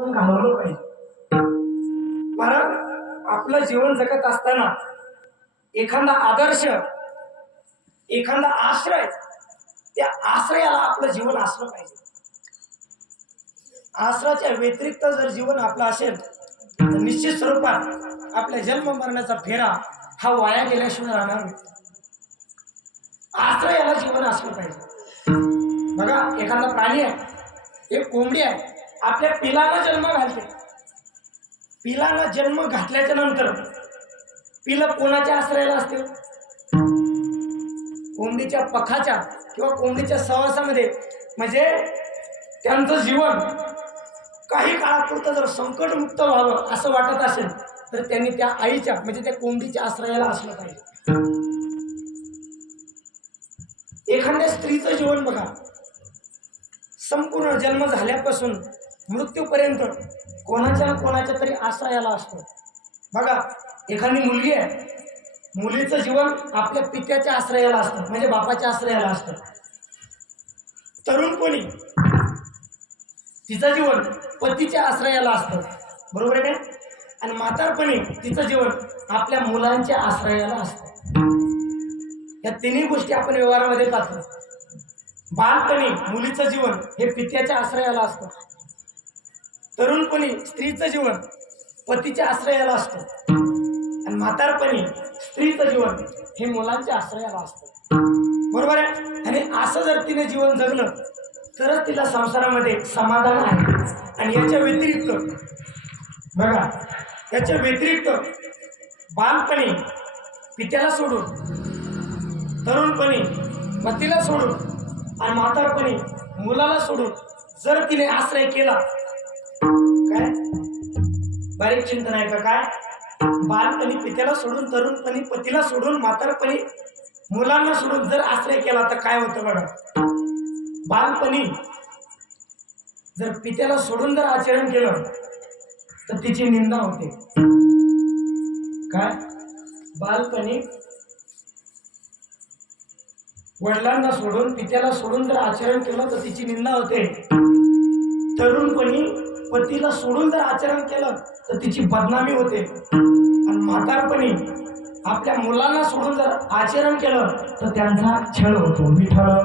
पण घालवलं पाहिजे. कारण आपलं जीवन जगत असताना एखादा आदर्श एखादा आश्रय त्या आश्रयाला आपलं जीवन असलं पाहिजे. आश्रयाच्या व्यतिरिक्त जर जीवन आपलं असेल तर निश्चित स्वरूपात आपल्या जन्म मरण्याचा फेरा हा वाया गेल्याशिवाय राहणार नाही. आश्रयाला जीवन असलं पाहिजे. बघा एखादा प्राणी आहे एक कोंबडी आहे आपल्या पिलाला जन्म घालते. पिलाला जन्म घातल्याच्या नंतर पिलं कोणाच्या आश्रयाला असते? कोंबडीच्या पखाच्या किंवा कोंबडीच्या सहवासामध्ये म्हणजे त्यांचं जीवन काही काळापुरतं जर संकटमुक्त व्हावं असं वाटत असेल तर त्यांनी त्या आईच्या म्हणजे त्या कोंबडीच्या आश्रयाला असलं पाहिजे. एखाद्या स्त्रीचं जीवन बघा. संपूर्ण जन्म झाल्यापासून मृत्यूपर्यंत कोणाच्या कोणाच्या तरी आश्रयाला असतो. बघा एखादी मुलगी आहे मुलीचं जीवन आपल्या पित्याच्या आश्रयाला असतं म्हणजे बापाच्या आश्रयाला असतं. तरुण कोणी तिचं जीवन पतीच्या आश्रयाला असतं. बरोबर आहे का आणि म्हातारपणी तिचं जीवन आपल्या मुलांच्या आश्रयाला असतं. या तिन्ही गोष्टी आपण व्यवहारामध्ये पाहतो. बालपणी मुलीचं जीवन हे पित्याच्या आश्रयाला असतं. तरुणपणी स्त्रीचं जीवन पतीच्या आश्रयाला असतं. आणि म्हातारपणी स्त्रीचं जीवन हे मुलांच्या आश्रयाला असतं. बरोबर आहे? आणि असं जर तिने जीवन जगलं तरच तिला संसारामध्ये समाधान आहे. आणि याच्या व्यतिरिक्त बघा याच्या व्यतिरिक्त बालपणी पित्याला सोडून तरुणपणी पतीला सोडून आणि म्हातारपणी मुलाला सोडून जर तिने आश्रय केला काय? बारीक चिंतन आहे का काय? बालपणी पित्याला सोडून तरुणपणी पतीला सोडून म्हातारपणी मुलांना सोडून जर आश्रय केला तर काय होतं बघा बालपणी जर पित्याला सोडून जर आचरण केलं तर तिची निंदा होते. काय? बालपणी वडिलांना सोडून पित्याला सोडून जर आचरण केलं तर तिची निंदा होते. तरुणपणी पतीला सोडून जर आचरण केलं तर तिची बदनामी होते. आणि म्हातारपणी आपल्या मुलांना सोडून जर आचरण केलं तर त्यांचा छळ होतो विठ्ठल.